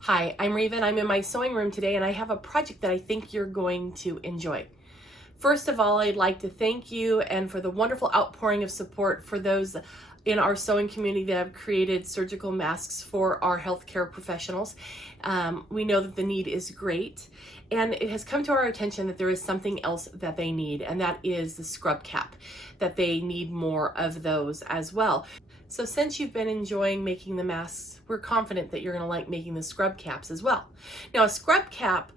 Hi, I'm Reva and I'm in my sewing room today and I have a project that I think you're going to enjoy. First of all, I'd like to thank you and for the wonderful outpouring of support for those in our sewing community that have created surgical masks for our healthcare professionals. We know that the need is great, and it has come to our attention that there is something else that they need, and that is the scrub cap, that they need more of those as well. So since you've been enjoying making the masks, we're confident that you're going to like making the scrub caps as well. Now, a scrub cap,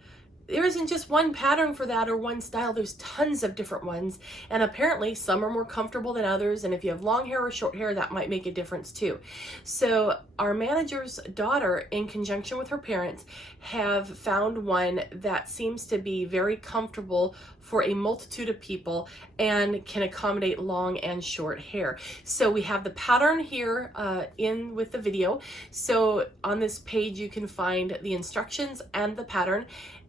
there isn't just one pattern for that or one style. There's tons of different ones, and apparently some are more comfortable than others, and if you have long hair or short hair, that might make a difference too. So our manager's daughter, in conjunction with her parents, have found one that seems to be very comfortable for a multitude of people and can accommodate long and short hair. So we have the pattern here in with the video. So on this page you can find the instructions and the pattern.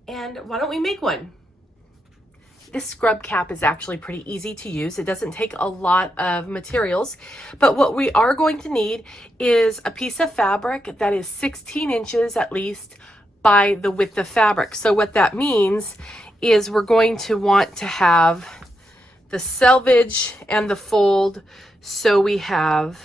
And why don't we make one? This scrub cap is actually pretty easy to use. It doesn't take a lot of materials, but what we are going to need is a piece of fabric that is 16 inches at least by the width of fabric. So what that means is we're going to want to have the selvage and the fold, so we have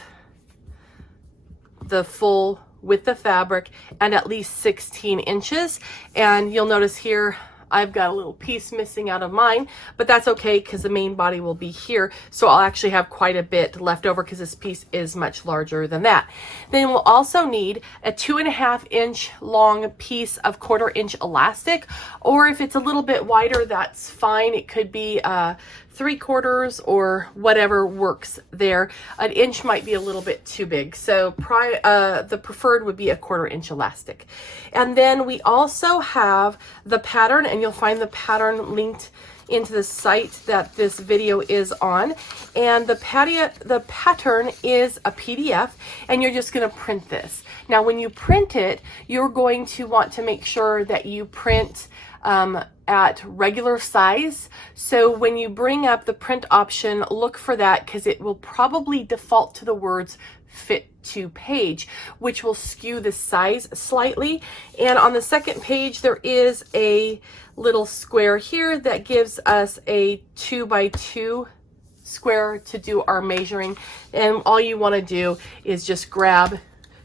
the full width of fabric and at least 16 inches. And you'll notice here I've got a little piece missing out of mine, but that's okay because the main body will be here. So I'll actually have quite a bit left over because this piece is much larger than that. Then we'll also need a 2.5 inch long piece of 1/4 inch elastic, or if it's a little bit wider, that's fine. It could be 3/4 or whatever works there. An inch might be a little bit too big, so the preferred would be a 1/4 inch elastic. And then we also have the pattern, and you'll find the pattern linked into the site that this video is on. And the pattern is a PDF, and you're just going to print this. Now when you print it, you're going to want to make sure that you print at regular size. So when you bring up the print option, look for that because it will probably default to the words fit to page, which will skew the size slightly. And on the second page, there is a little square here that gives us a 2 by 2 square to do our measuring. And all you want to do is just grab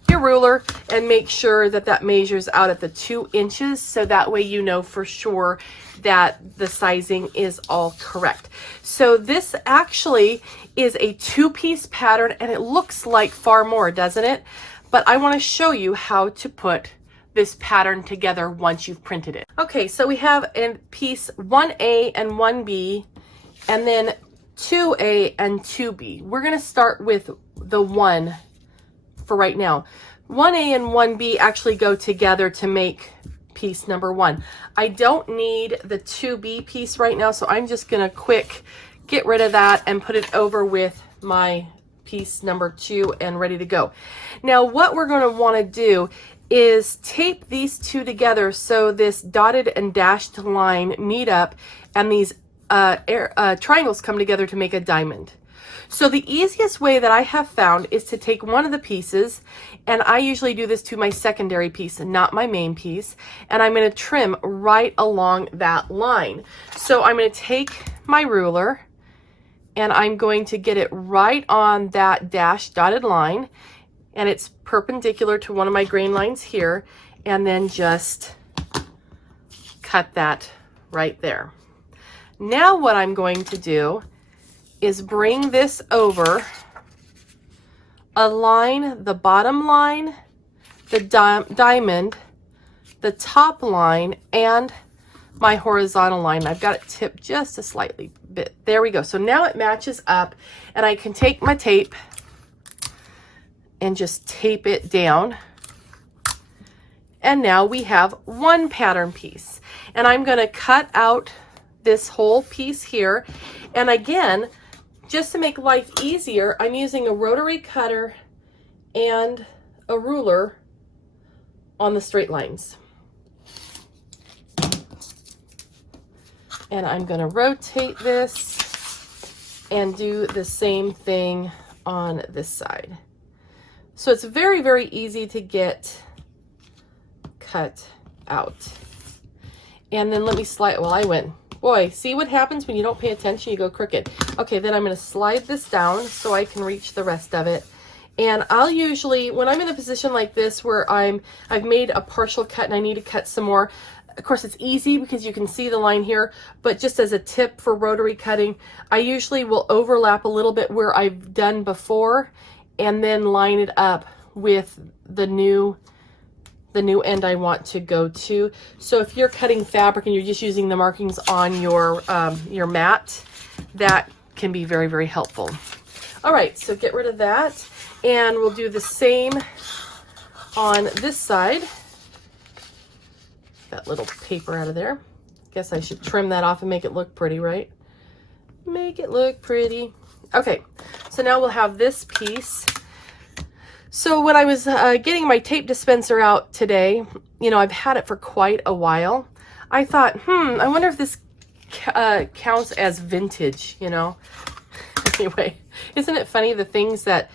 your ruler and make sure that that measures out at the 2 inches, so that way you know for sure that the sizing is all correct. So this actually is a 2-piece pattern, and it looks like far more, doesn't it? But I want to show you how to put this pattern together once you've printed it. Okay, so we have a piece 1A and 1B, and then 2A and 2B. We're going to start with the 1 for right now. 1A and 1B actually go together to make piece number 1. I don't need the 2B piece right now, so I'm just gonna quick get rid of that and put it over with my piece number 2 and ready to go. Now what we're going to want to do is tape these two together so this dotted and dashed line meet up and these triangles come together to make a diamond. So the easiest way that I have found is to take one of the pieces, and I usually do this to my secondary piece, not my main piece, and I'm going to trim right along that line. So I'm going to take my ruler and I'm going to get it right on that dashed dotted line, and it's perpendicular to one of my grain lines here, and then just cut that right there. Now what I'm going to do is bring this over, align the bottom line, the diamond, the top line, and my horizontal line. I've got it tipped just a slightly bit. There we go. So now it matches up, and I can take my tape and just tape it down. And now we have one pattern piece. And I'm going to cut out this whole piece here. And again, just to make life easier, I'm using a rotary cutter and a ruler on the straight lines. And I'm going to rotate this and do the same thing on this side. So it's very, very easy to get cut out. And then let me slide, well, I went, boy, see what happens when you don't pay attention, you go crooked. Okay, then I'm gonna slide this down so I can reach the rest of it. And I'll usually, when I'm in a position like this where I've made a partial cut and I need to cut some more, of course it's easy because you can see the line here, but just as a tip for rotary cutting, I usually will overlap a little bit where I've done before and then line it up with the new end I want to go to. So if you're cutting fabric and you're just using the markings on your mat, that can be very, very helpful. All right, so get rid of that. And we'll do the same on this side. That little paper out of there. Guess I should trim that off and make it look pretty, right? Make it look pretty. Okay, so now we'll have this piece. So when I was getting my tape dispenser out today, you know, I've had it for quite a while. I thought, I wonder if this counts as vintage, you know? Anyway, isn't it funny the things that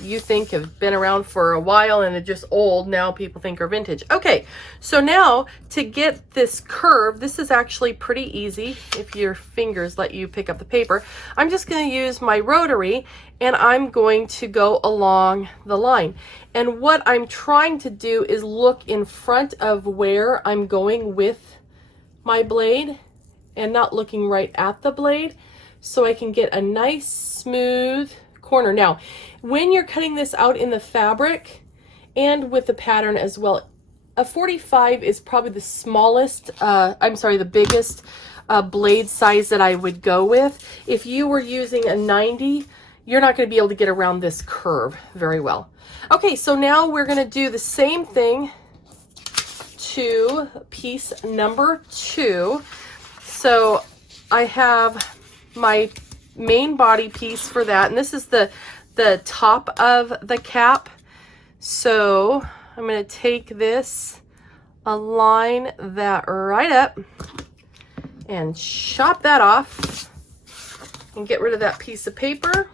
you think have been around for a while and are just old, now people think are vintage. Okay, so now to get this curve, this is actually pretty easy if your fingers let you pick up the paper. I'm just going to use my rotary and I'm going to go along the line. And what I'm trying to do is look in front of where I'm going with my blade and not looking right at the blade, so I can get a nice smooth corner. Now, when you're cutting this out in the fabric and with the pattern as well, a 45 is probably the smallest, the biggest blade size that I would go with. If you were using a 90, you're not going to be able to get around this curve very well. Okay, so now we're going to do the same thing to piece number 2. So I have my main body piece for that, and this is the top of the cap. So I'm going to take this, align that right up and chop that off and get rid of that piece of paper.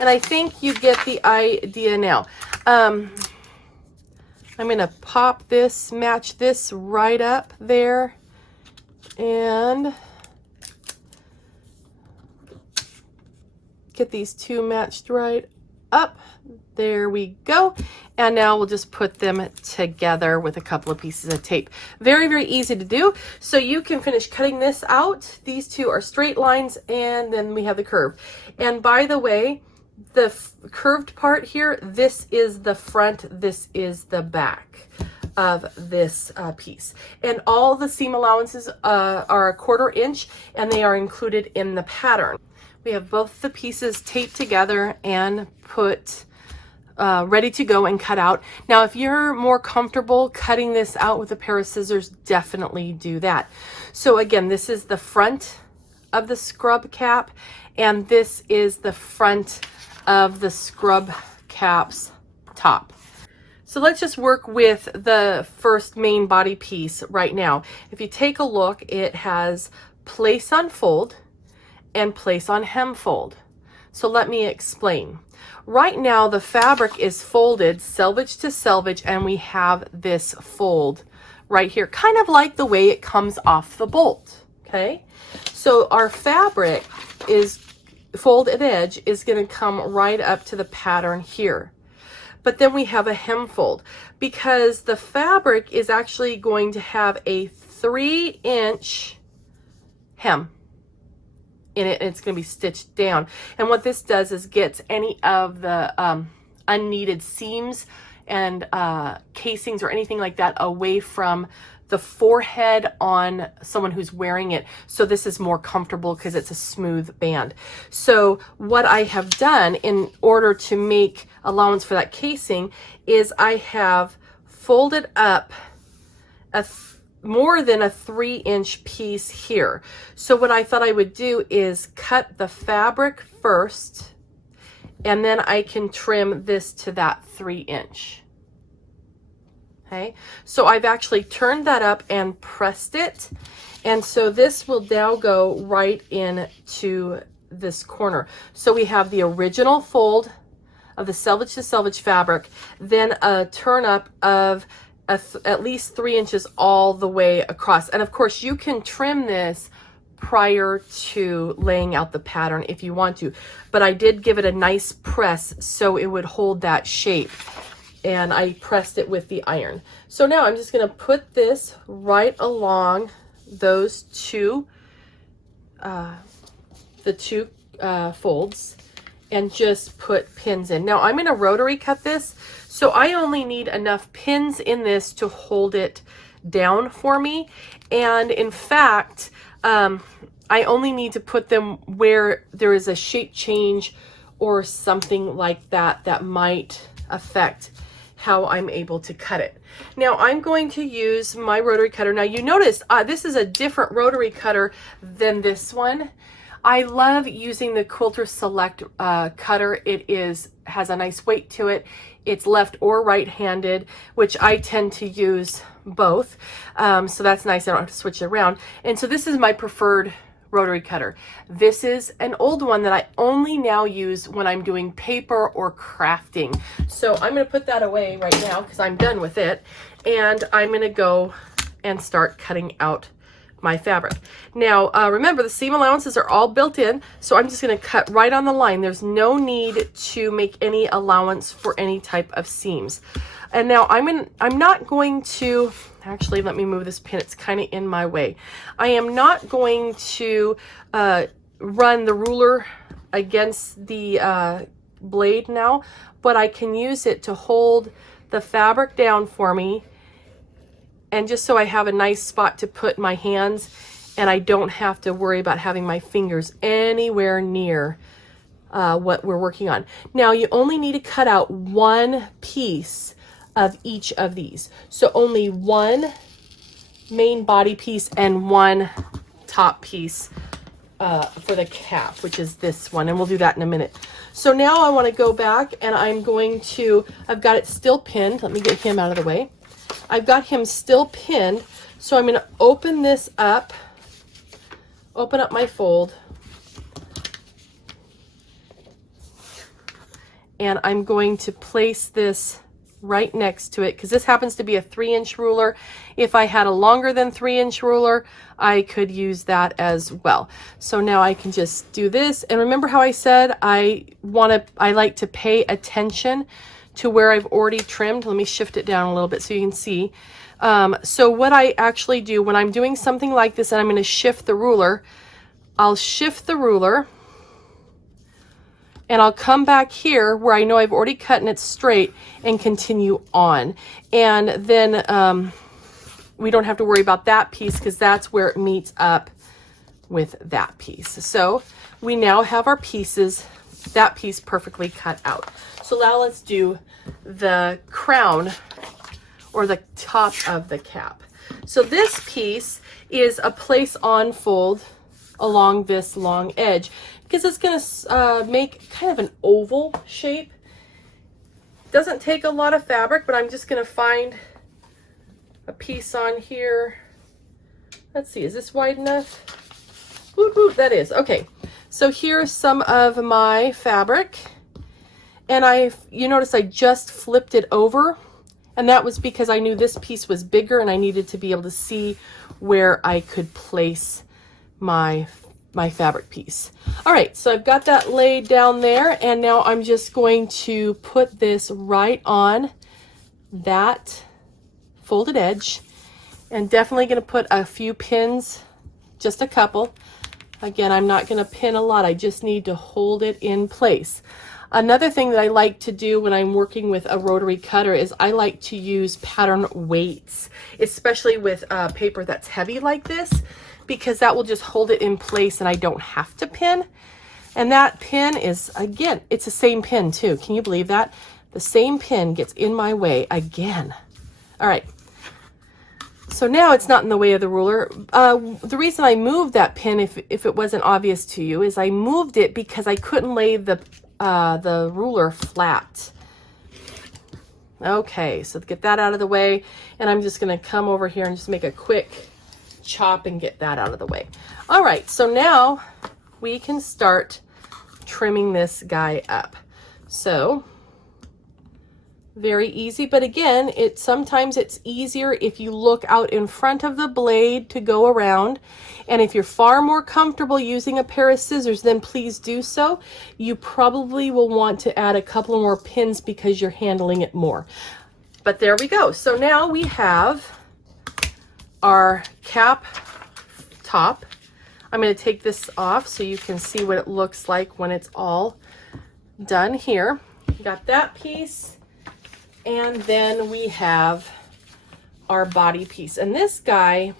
And I think you get the idea now. I'm going to pop this, match this right up there, and get these two matched right up. There we go. And now we'll just put them together with a couple of pieces of tape. Very, very easy to do. So you can finish cutting this out. These two are straight lines, and then we have the curve. And by the way, the curved part here, this is the front, this is the back of this piece. And all the seam allowances are 1/4 inch, and they are included in the pattern. We have both the pieces taped together and put ready to go and cut out. Now, if you're more comfortable cutting this out with a pair of scissors, definitely do that. So again, this is the front of the scrub cap, and this is the front of the scrub cap's top. So let's just work with the first main body piece right now. If you take a look, it has place on fold and place on hem fold. So let me explain. Right now the fabric is folded selvage to selvage, and we have this fold right here, kind of like the way it comes off the bolt. Okay, so our fabric is folded edge is going to come right up to the pattern here. But then we have a hem fold because the fabric is actually going to have a 3-inch hem in it, and it's going to be stitched down. And what this does is gets any of the unneeded seams and casings or anything like that away from the forehead on someone who's wearing it. So this is more comfortable because it's a smooth band. So what I have done in order to make allowance for that casing is I have folded up more than a 3-inch piece here. So what I thought I would do is cut the fabric first, and then I can trim this to that 3-inch. Okay, so I've actually turned that up and pressed it, and so this will now go right into this corner. So we have the original fold of the selvage to selvage fabric, then a turn up of at least 3 inches all the way across. And of course you can trim this prior to laying out the pattern if you want to, but I did give it a nice press so it would hold that shape, and I pressed it with the iron. So now I'm just going to put this right along those two folds and just put pins in. Now I'm going to rotary cut this, so I only need enough pins in this to hold it down for me. And in fact, I only need to put them where there is a shape change or something like that that might affect how I'm able to cut it. Now I'm going to use my rotary cutter. Now you notice this is a different rotary cutter than this one. I love using the Quilter Select cutter. It has a nice weight to it. It's left or right-handed, which I tend to use both. So that's nice. I don't have to switch it around. And so this is my preferred rotary cutter. This is an old one that I only now use when I'm doing paper or crafting. So I'm going to put that away right now because I'm done with it. And I'm going to go and start cutting out my fabric. Now, remember the seam allowances are all built in, so I'm just going to cut right on the line. There's no need to make any allowance for any type of seams. And now I'm not going to, actually, let me move this pin. It's kind of in my way. I am not going to run the ruler against the blade now, but I can use it to hold the fabric down for me, and just so I have a nice spot to put my hands, and I don't have to worry about having my fingers anywhere near what we're working on. Now you only need to cut out one piece of each of these. So only one main body piece and one top piece for the cap, which is this one, and we'll do that in a minute. So now I want to go back, and I've got it still pinned. Let me get him out of the way. I've got him still pinned, so I'm going to open this up, open up my fold, and I'm going to place this right next to it because this happens to be a 3-inch ruler. If I had a longer than 3-inch ruler, I could use that as well. So now I can just do this, and remember how I said I like to pay attention to where I've already trimmed. Let me shift it down a little bit so you can see. So what I actually do when I'm doing something like this and I'm going to shift the ruler, I'll shift the ruler and I'll come back here where I know I've already cut and it's straight and continue on. And then we don't have to worry about that piece because that's where it meets up with that piece. So we now have our pieces, that piece perfectly cut out. So now let's do the crown or the top of the cap. So this piece is a place on fold along this long edge because it's going to make kind of an oval shape. Doesn't take a lot of fabric, but I'm just going to find a piece on here. Let's see, is this wide enough? Woot, woot, that is. Okay, so here's some of my fabric. And you notice I just flipped it over, and that was because I knew this piece was bigger and I needed to be able to see where I could place my fabric piece. All right, so I've got that laid down there, and now I'm just going to put this right on that folded edge, and definitely going to put a few pins, just a couple. Again, I'm not going to pin a lot. I just need to hold it in place. Another thing that I like to do when I'm working with a rotary cutter is I like to use pattern weights, especially with paper that's heavy like this, because that will just hold it in place and I don't have to pin. And that pin is, again, it's the same pin too. Can you believe that? The same pin gets in my way again. All right. So now it's not in the way of the ruler. The reason I moved that pin, if it wasn't obvious to you, is I moved it because I couldn't lay the ruler flat. Okay, so get that out of the way, and I'm just going to come over here and just make a quick chop and get that out of the way. All right, so now we can start trimming this guy up. So Very easy, but again, sometimes it's easier if you look out in front of the blade to go around. And if you're far more comfortable using a pair of scissors, then please do so. You probably will want to add a couple more pins because you're handling it more. But there we go. So now we have our cap top. I'm going to take this off so you can see what it looks like when it's all done here. Got that piece. And then we have our body piece. And this guy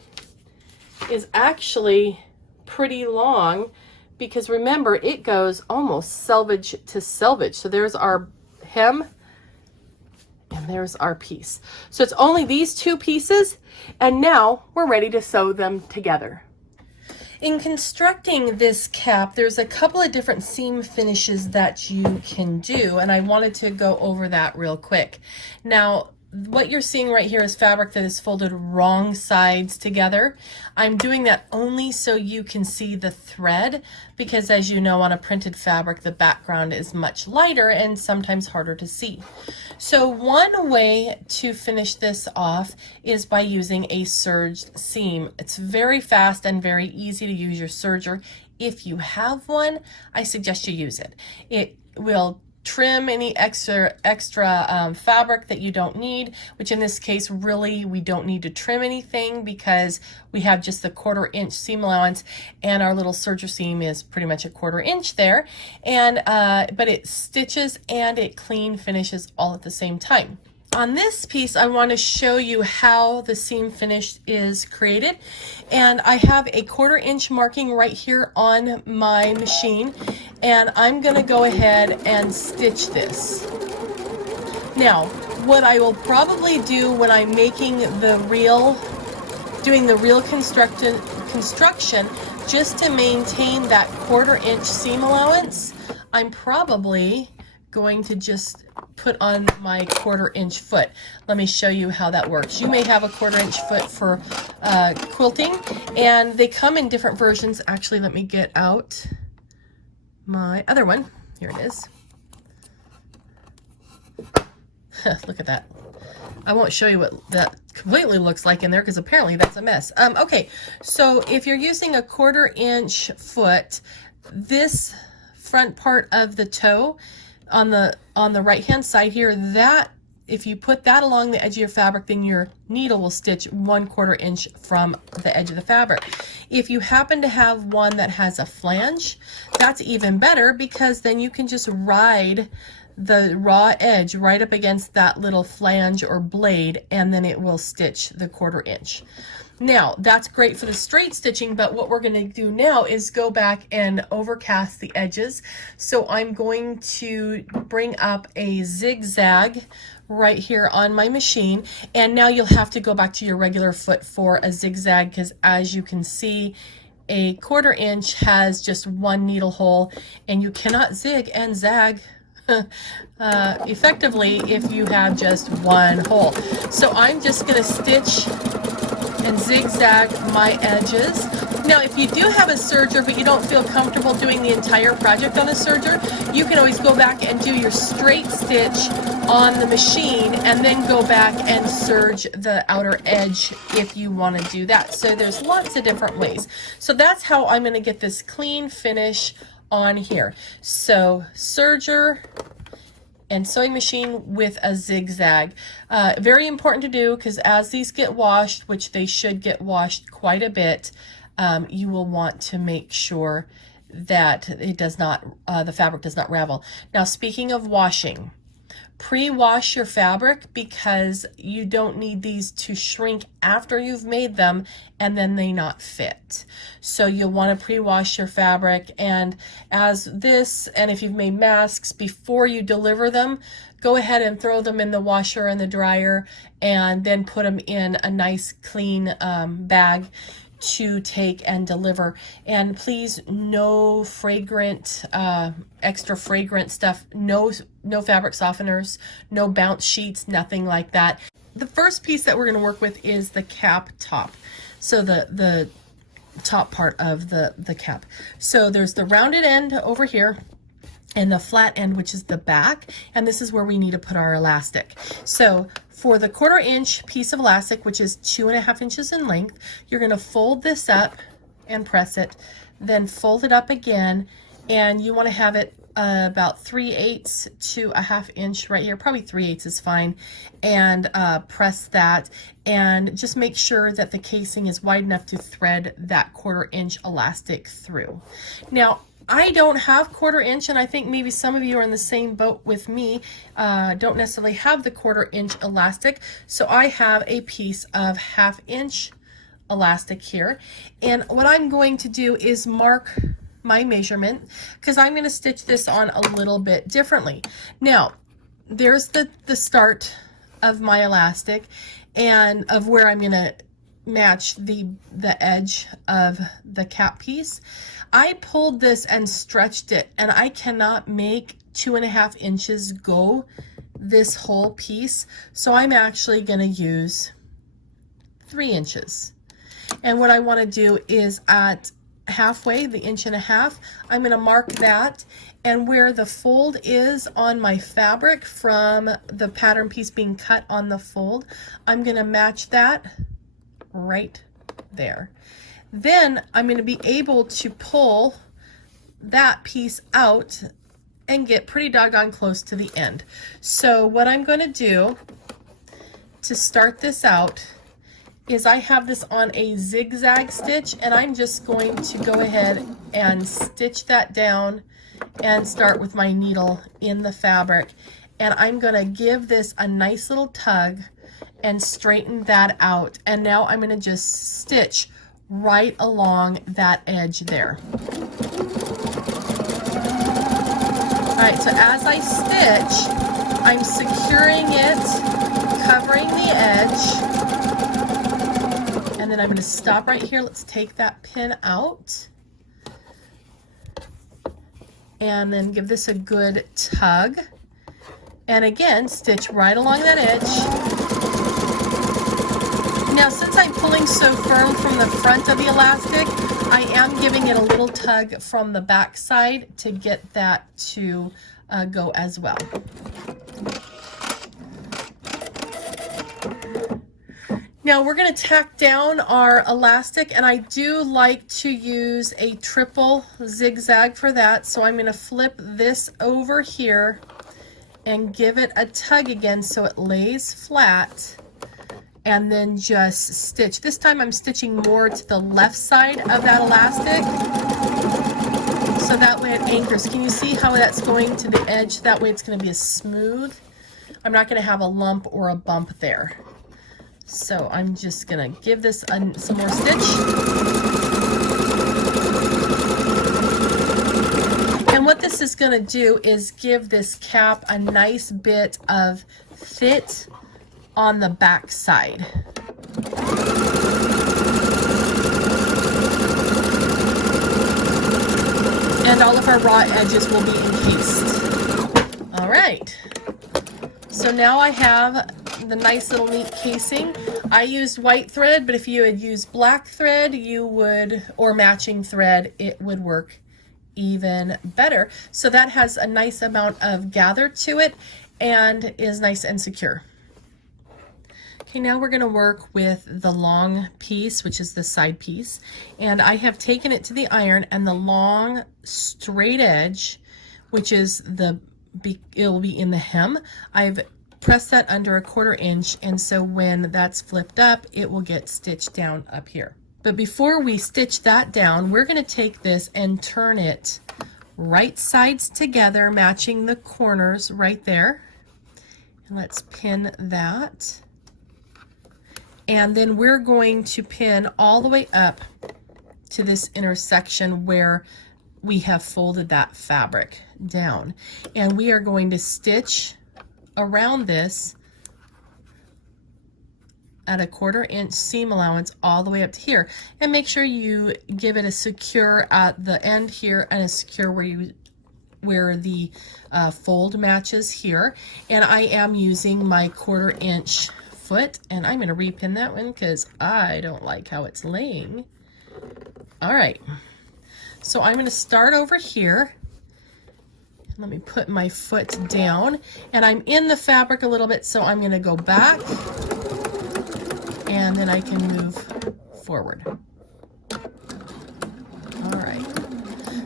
is actually pretty long because remember, it goes almost selvage to selvage. So there's our hem and there's our piece. So it's only these two pieces, and now we're ready to sew them together. In constructing this cap, there's a couple of different seam finishes that you can do, and I wanted to go over that real quick. Now, what you're seeing right here is fabric that is folded wrong sides together. I'm doing that only so you can see the thread, because as you know, on a printed fabric, the background is much lighter and sometimes harder to see. So one way to finish this off is by using a serged seam. It's very fast and very easy to use your serger. If you have one, I suggest you use it. It will trim any extra fabric that you don't need, which in this case, really, we don't need to trim anything because we have just the 1/4 inch seam allowance, and our little serger seam is pretty much a 1/4 inch there. And but it stitches and it clean finishes all at the same time. On this piece, I want to show you how the seam finish is created. And I have a 1/4 inch marking right here on my machine, and I'm going to go ahead and stitch this. Now, what I will probably do when I'm making the reel, doing the reel construction, just to maintain that 1/4 inch seam allowance, I'm probably going to just put on my 1/4 inch foot. Let me show you how that works. You may have a 1/4 inch foot for quilting, and they come in different versions. Actually, let me get out my other one. Here it is. Look at that. I won't show you what that completely looks like in there because apparently that's a mess. Okay, so if you're using a 1/4 inch foot, this front part of the toe on the right hand side here, that if you put that along the edge of your fabric, then your needle will stitch 1/4 inch from the edge of the fabric. If you happen to have one that has a flange, that's even better, because then you can just ride the raw edge right up against that little flange or blade, and then it will stitch the 1/4 inch. Now, that's great for the straight stitching, but what we're going to do now is go back and overcast the edges. So I'm going to bring up a zigzag right here on my machine, and now you'll have to go back to your regular foot for a zigzag, because as you can see, a 1/4 inch has just one needle hole, and you cannot zig and zag effectively if you have just one hole. So I'm just going to stitch and zigzag my edges. Now, if you do have a serger but you don't feel comfortable doing the entire project on a serger, you can always go back and do your straight stitch on the machine and then go back and serge the outer edge if you want to do that. So there's lots of different ways. So that's how I'm going to get this clean finish on here. So serger and sewing machine with a zigzag. Very important to do, because as these get washed, which they should get washed quite a bit, you will want to make sure that it does not, the fabric does not ravel. Now, speaking of washing, pre-wash your fabric, because you don't need these to shrink after you've made them and then they not fit. So you'll want to pre-wash your fabric, and as this, and if you've made masks, before you deliver them, go ahead and throw them in the washer and the dryer, and then put them in a nice clean bag to take and deliver. And please, no fragrant, extra fragrant stuff, no fabric softeners, no bounce sheets, nothing like that. The first piece that we're going to work with is the cap top. So the top part of the cap. So there's the rounded end over here, and the flat end, which is the back, and this is where we need to put our elastic. So for the 1/4 inch piece of elastic, which is 2.5 inches in length, you're going to fold this up and press it, then fold it up again, and you want to have it about 3/8 to 1/2 inch right here, probably 3/8 is fine, and press that, and just make sure that the casing is wide enough to thread that 1/4 inch elastic through. Now, I don't have 1/4 inch, and I think maybe some of you are in the same boat with me, don't necessarily have the 1/4 inch elastic, so I have a piece of 1/2 inch elastic here, and what I'm going to do is mark my measurement, because I'm going to stitch this on a little bit differently. Now, there's the start of my elastic, and of where I'm going to match the edge of the cap piece. I pulled this and stretched it, and I cannot make 2.5 inches go this whole piece, so I'm actually going to use 3 inches. And what I want to do is at halfway, the 1.5 inches, I'm going to mark that, and where the fold is on my fabric from the pattern piece being cut on the fold, I'm going to match that right there. Then I'm going to be able to pull that piece out and get pretty doggone close to the end. So what I'm going to do to start this out is I have this on a zigzag stitch, and I'm just going to go ahead and stitch that down and start with my needle in the fabric, and I'm going to give this a nice little tug and straighten that out, and now I'm going to just stitch right along that edge there. All right, so as I stitch, I'm securing it, covering the edge, and then I'm going to stop right here. Let's take that pin out, and then give this a good tug, and again stitch right along that edge. Now, since I'm pulling so firm from the front of the elastic, I am giving it a little tug from the back side to get that to go as well. Now we're going to tack down our elastic, and I do like to use a triple zigzag for that, so I'm going to flip this over here and give it a tug again so it lays flat, and then just stitch. This time I'm stitching more to the left side of that elastic, so that way it anchors. Can you see how that's going to the edge? That way it's going to be a smooth. I'm not going to have a lump or a bump there. So I'm just going to give this some more stitch. And what this is going to do is give this cap a nice bit of fit on the back side. And all of our raw edges will be encased. All right. So now I have the nice little neat casing. I used white thread, but if you had used black thread, you would, or matching thread, it would work even better. So that has a nice amount of gather to it and is nice and secure. Okay, now we're going to work with the long piece, which is the side piece, and I have taken it to the iron, and the long straight edge, which is it'll be in the hem, I've pressed that under 1/4 inch, and so when that's flipped up, it will get stitched down up here. But before we stitch that down, we're going to take this and turn it right sides together, matching the corners right there. And let's pin that. And then we're going to pin all the way up to this intersection where we have folded that fabric down. And we are going to stitch around this at 1/4 inch seam allowance all the way up to here, and make sure you give it a secure at the end here and a secure where the fold matches here. And I am using my 1/4 inch foot, and I'm going to repin that one because I don't like how it's laying. All right, so I'm going to start over here, Let me put my foot down, and I'm in the fabric a little bit, so I'm going to go back, and then I can move forward. All right.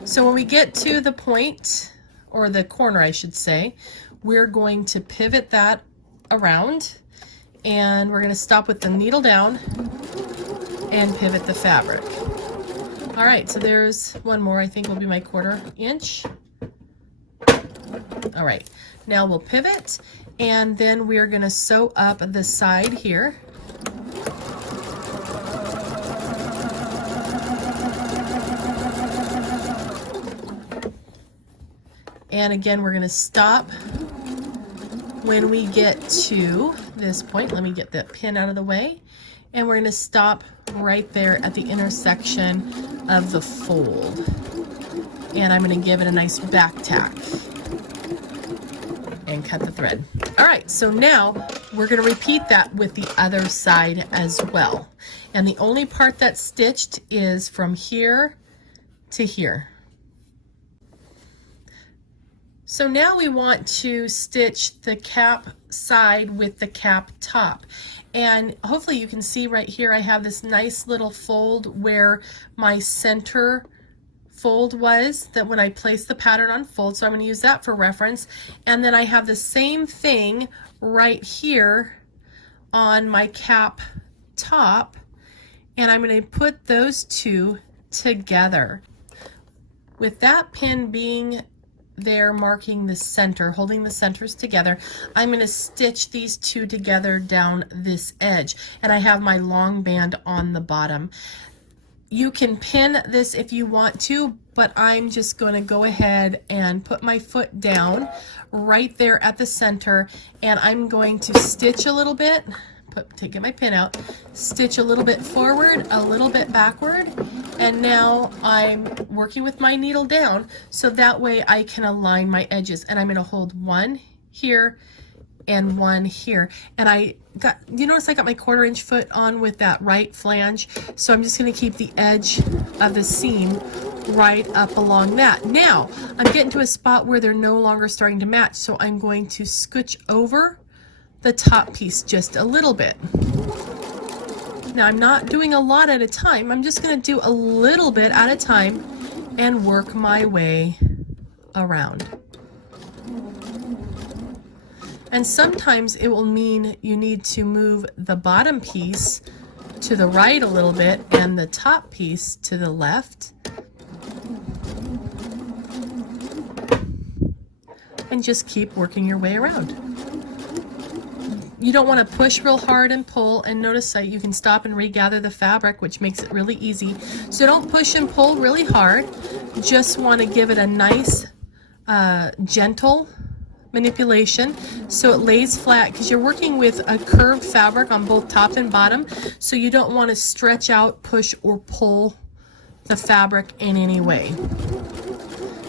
So when we get to the point, or the corner, I should say, we're going to pivot that around, and we're going to stop with the needle down and pivot the fabric. All right, so there's one more, I think will be my 1/4 inch. All right, now we'll pivot, and then we're going to sew up the side here. And again, we're going to stop when we get to this point. Let me get that pin out of the way. And we're going to stop right there at the intersection of the fold. And I'm going to give it a nice back tack and cut the thread. All right, so now we're going to repeat that with the other side as well. And the only part that's stitched is from here to here. So now we want to stitch the cap side with the cap top. And hopefully you can see right here I have this nice little fold where my center fold was, that when I placed the pattern on fold, so I'm going to use that for reference. And then I have the same thing right here on my cap top, and I'm going to put those two together with that pin being there marking the center, holding the centers together. I'm going to stitch these two together down this edge, and I have my long band on the bottom. You can pin this if you want to, but I'm just going to go ahead and put my foot down right there at the center, and I'm going to stitch a little bit, take my pin out, stitch a little bit forward, a little bit backward, and now I'm working with my needle down so that way I can align my edges. And I'm going to hold one here and one here. And you notice I got my 1/4 inch foot on with that right flange, so I'm just going to keep the edge of the seam right up along that. Now I'm getting to a spot where they're no longer starting to match, so I'm going to scooch over the top piece just a little bit. Now I'm not doing a lot at a time, I'm just going to do a little bit at a time and work my way around. And sometimes it will mean you need to move the bottom piece to the right a little bit and the top piece to the left. And just keep working your way around. You don't want to push real hard and pull, and notice that you can stop and regather the fabric, which makes it really easy. So don't push and pull really hard. Just want to give it a nice gentle manipulation so it lays flat, because you're working with a curved fabric on both top and bottom, so you don't want to stretch out, push, or pull the fabric in any way,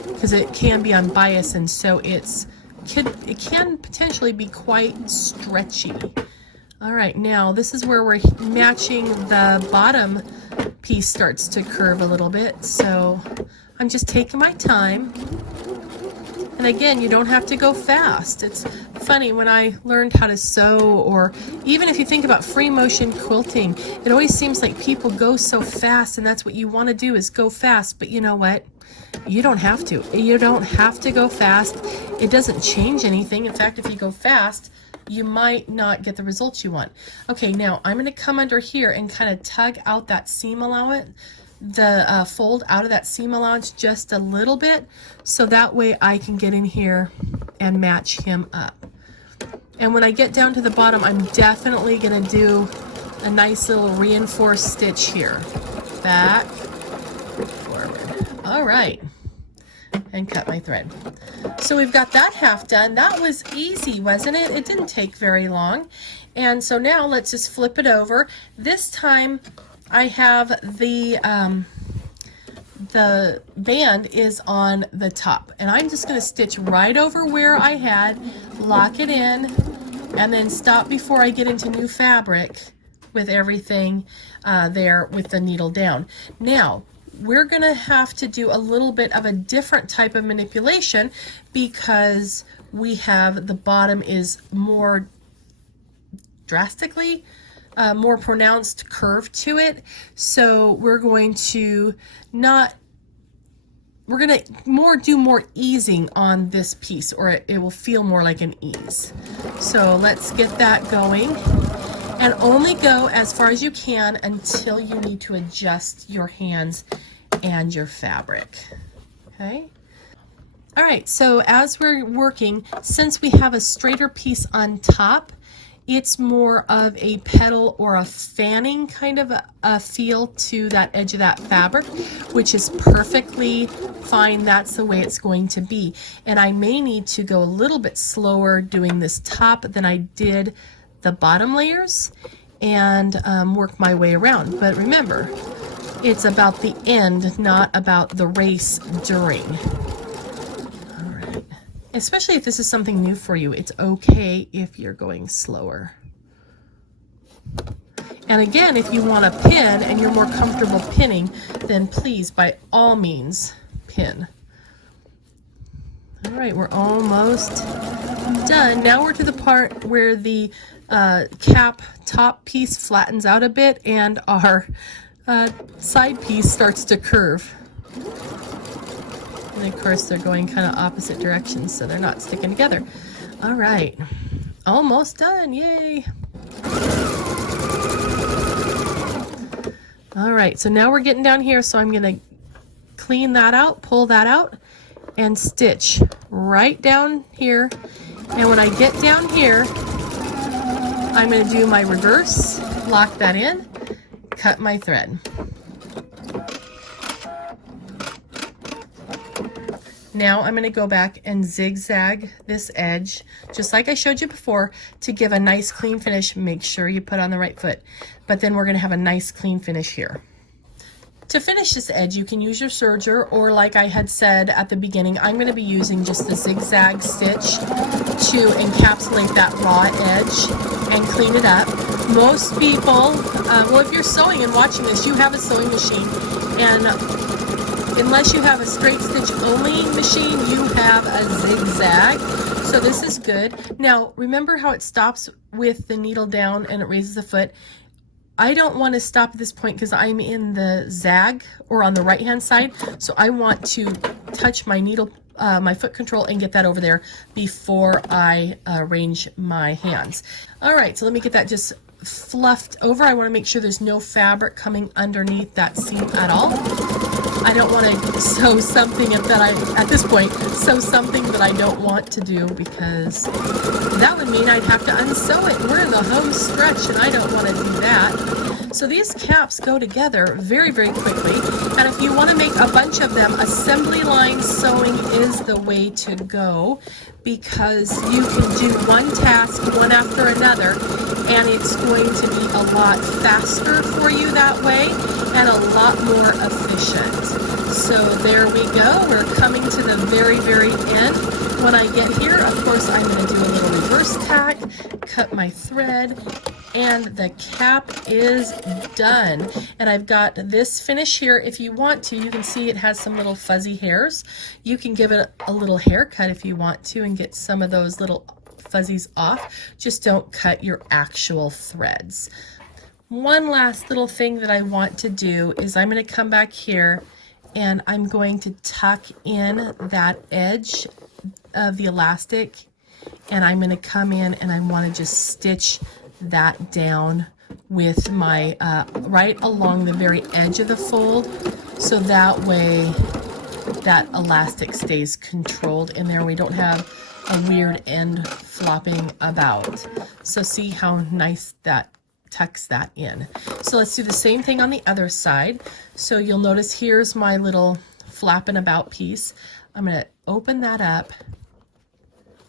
because it can be unbiased, and so it can potentially be quite stretchy. All right, now this is where we're matching. The bottom piece starts to curve a little bit, so I'm just taking my time. And again, you don't have to go fast. It's funny, when I learned how to sew, or even if you think about free motion quilting, it always seems like people go so fast, and that's what you want to do, is go fast. But you know what? You don't have to. You don't have to go fast. It doesn't change anything. In fact, if you go fast, you might not get the results you want. Okay, now I'm going to come under here and kind of tug out that seam allowance, the fold out of that seam allowance just a little bit, so that way I can get in here and match him up. And when I get down to the bottom, I'm definitely going to do a nice little reinforced stitch here. Back, forward. All right. And cut my thread. So we've got that half done. That was easy, wasn't it? It didn't take very long. And so now let's just flip it over. This time I have the band is on the top, and I'm just going to stitch right over where I had, lock it in, and then stop before I get into new fabric with everything there with the needle down. Now, we're gonna have to do a little bit of a different type of manipulation because we have the bottom is more drastically more pronounced curve to it. So we're going to do more easing on this piece, or it will feel more like an ease. So let's get that going, and only go as far as you can until you need to adjust your hands and your fabric. Okay. All right, so as we're working, since we have a straighter piece on top, it's more of a petal or a fanning kind of a feel to that edge of that fabric, which is perfectly fine. That's the way it's going to be. And I may need to go a little bit slower doing this top than I did the bottom layers, and work my way around. But remember, it's about the end, not about the race during. Especially if this is something new for you, it's okay if you're going slower. And again, if you want to pin and you're more comfortable pinning, then please, by all means, pin. All right, we're almost done. Now we're to the part where the cap top piece flattens out a bit and our side piece starts to curve. And of course, they're going kind of opposite directions, so they're not sticking together. All right, almost done, yay. All right, so now we're getting down here, so I'm gonna clean that out, pull that out, and stitch right down here. And when I get down here, I'm gonna do my reverse, lock that in, cut my thread. Now I'm going to go back and zigzag this edge, just like I showed you before, to give a nice clean finish. Make sure you put on the right foot, but then we're going to have a nice clean finish here. To finish this edge, you can use your serger, or like I had said at the beginning, I'm going to be using just the zigzag stitch to encapsulate that raw edge and clean it up. Most people, well, if you're sewing and watching this, you have a sewing machine, and unless you have a straight stitch only machine, you have a zigzag. So this is good. Now, remember how it stops with the needle down and it raises the foot? I don't want to stop at this point because I'm in the zag, or on the right hand side. So I want to touch my needle, my foot control, and get that over there before I arrange my hands. All right, so let me get that just fluffed over. I want to make sure there's no fabric coming underneath that seam at all. I don't want to sew something at this point, sew something that I don't want to do, because that would mean I'd have to unsew it. We're in the home stretch and I don't want to do that. So these caps go together very, very quickly. And if you want to make a bunch of them, assembly line sewing is the way to go, because you can do one task one after another, and it's going to be a lot faster for you that way and a lot more efficient. So there we go. We're coming to the very, very end. When I get here, of course, I'm going to do a little reverse tack, cut my thread, and the cap is done. And I've got this finish here. If you want to, you can see it has some little fuzzy hairs. You can give it a little haircut if you want to and get some of those little fuzzies off. Just don't cut your actual threads. One last little thing that I want to do is I'm going to come back here and I'm going to tuck in that edge of the elastic, and I'm going to come in and I want to just stitch that down with my right along the very edge of the fold, so that way that elastic stays controlled in there. We don't have a weird end flopping about. So see how nice that tucks that in. So let's do the same thing on the other side. So you'll notice here's my little flapping about piece. I'm going to open that up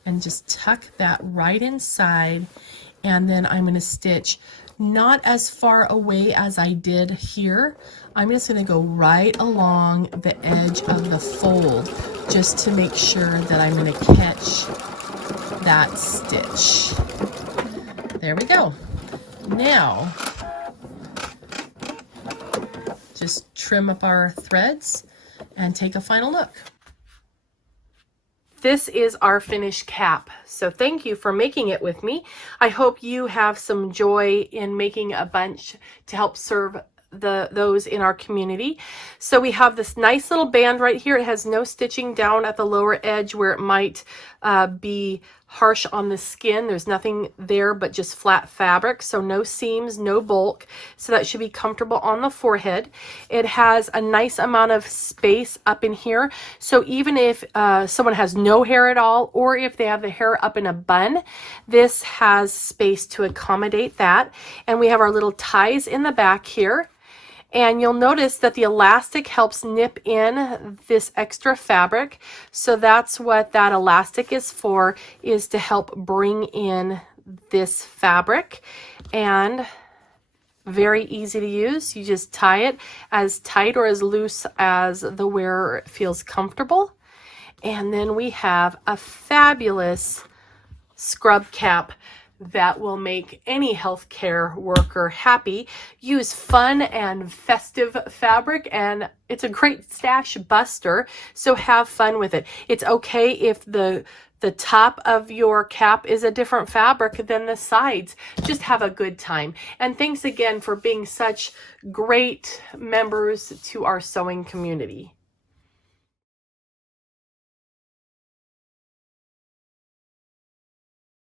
and just tuck that right inside, and then I'm going to stitch not as far away as I did here. I'm just going to go right along the edge of the fold just to make sure that I'm going to catch that stitch. There we go. Now, just trim up our threads and take a final look. This is our finished cap. So thank you for making it with me. I hope you have some joy in making a bunch to help serve those in our community. So we have this nice little band right here. It has no stitching down at the lower edge where it might be harsh on the skin. There's nothing there but just flat fabric, so no seams, no bulk, so that should be comfortable on the forehead. It has a nice amount of space up in here, so even if someone has no hair at all, or if they have the hair up in a bun, this has space to accommodate that. And we have our little ties in the back here. And you'll notice that the elastic helps nip in this extra fabric. So that's what that elastic is for, is to help bring in this fabric. And very easy to use. You just tie it as tight or as loose as the wearer feels comfortable. And then we have a fabulous scrub cap that will make any healthcare worker happy. Use fun and festive fabric, and it's a great stash buster, so have fun with it. It's okay if the top of your cap is a different fabric than the sides. Just have a good time. And thanks again for being such great members to our sewing community.